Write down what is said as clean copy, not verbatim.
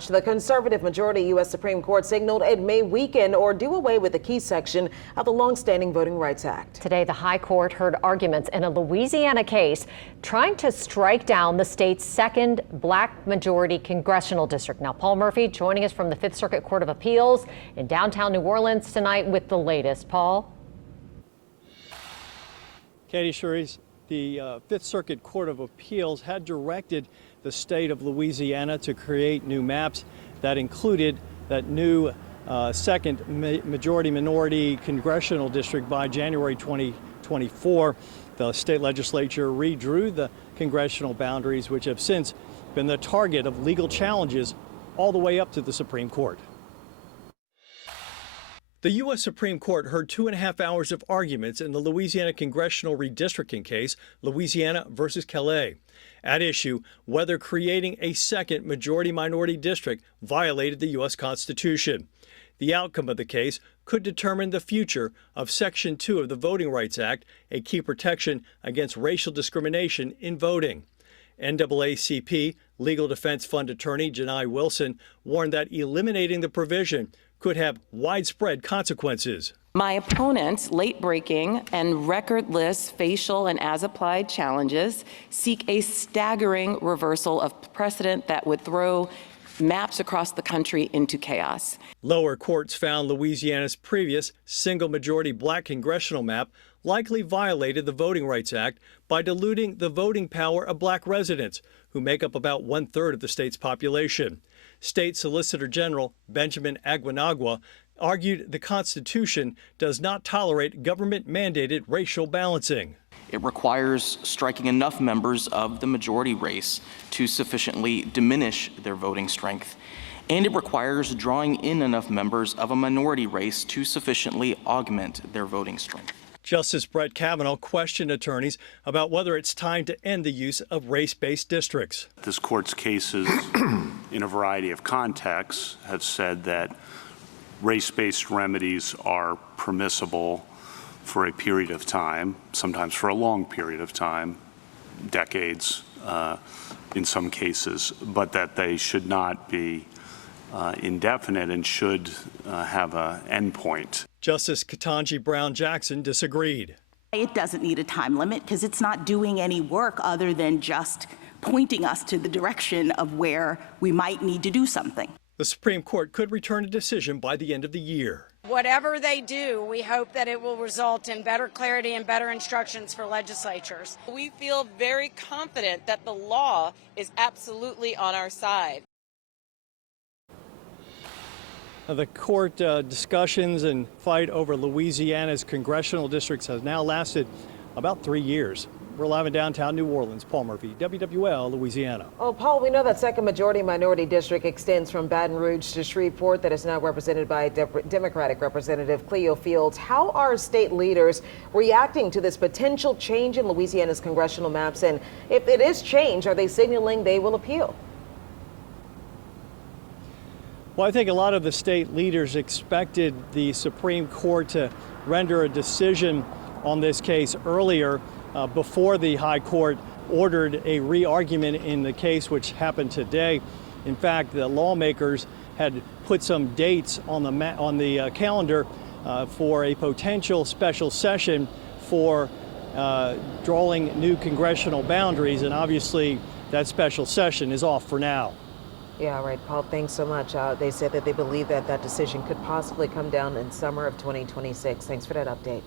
The conservative majority U.S. Supreme Court signaled it may weaken or do away with a key section of the longstanding Voting Rights Act. Today, the High Court heard arguments in a Louisiana case trying to strike down the state's second black majority congressional district. Now, Paul Murphy joining us from the Fifth Circuit Court of Appeals in downtown New Orleans tonight with the latest. Paul? Katie Cherise, the Fifth Circuit Court of Appeals had directed the state of Louisiana to create new maps that included that new second majority-minority congressional district by January 2024. The state legislature redrew the congressional boundaries, which have since been the target of legal challenges all the way up to the Supreme Court. The U.S. Supreme Court heard 2.5 hours of arguments in the Louisiana congressional redistricting case, Louisiana versus Calais. At issue, whether creating a second majority-minority district violated the U.S. Constitution. The outcome of the case could determine the future of Section 2 of the Voting Rights Act, a key protection against racial discrimination in voting. NAACP Legal Defense Fund attorney Janai Wilson warned that eliminating the provision could have widespread consequences. My opponent's late-breaking and recordless facial and as-applied challenges seek a staggering reversal of precedent that would throw maps across the country into chaos. Lower courts found Louisiana's previous single-majority black congressional map likely violated the Voting Rights Act by diluting the voting power of black residents, who make up about 1/3 of the state's population. State Solicitor General Benjamin Aguinagua argued the Constitution does not tolerate government-mandated racial balancing. It requires striking enough members of the majority race to sufficiently diminish their voting strength, and it requires drawing in enough members of a minority race to sufficiently augment their voting strength. Justice Brett Kavanaugh questioned attorneys about whether it's time to end the use of race-based districts. This court's cases in a variety of contexts have said that race-based remedies are permissible for a period of time, sometimes for a long period of time, decades in some cases, but that they should not be indefinite and should have an endpoint. Justice Ketanji Brown Jackson disagreed. It doesn't need a time limit because it's not doing any work other than just pointing us to the direction of where we might need to do something. The Supreme Court could return a decision by the end of the year. Whatever they do, we hope that it will result in better clarity and better instructions for legislatures. We feel very confident that the law is absolutely on our side. The court discussions and fight over Louisiana's congressional districts has now lasted about 3 years. We're live in downtown New Orleans. Paul Murphy, WWL, Louisiana. Oh, Paul, we know that second majority-minority district extends from Baton Rouge to Shreveport, that is now represented by Democratic Representative Cleo Fields. How are state leaders reacting to this potential change in Louisiana's congressional maps? And if it is change, are they signaling they will appeal? Well, I think a lot of the state leaders expected the Supreme Court to render a decision on this case earlier before the High Court ordered a re-argument in the case, which happened today. In fact, the lawmakers had put some dates on the calendar for a potential special session for drawing new congressional boundaries, and obviously that special session is off for now. Yeah, right, Paul, thanks so much. They said that they believe that that decision could possibly come down in summer of 2026. Thanks for that update.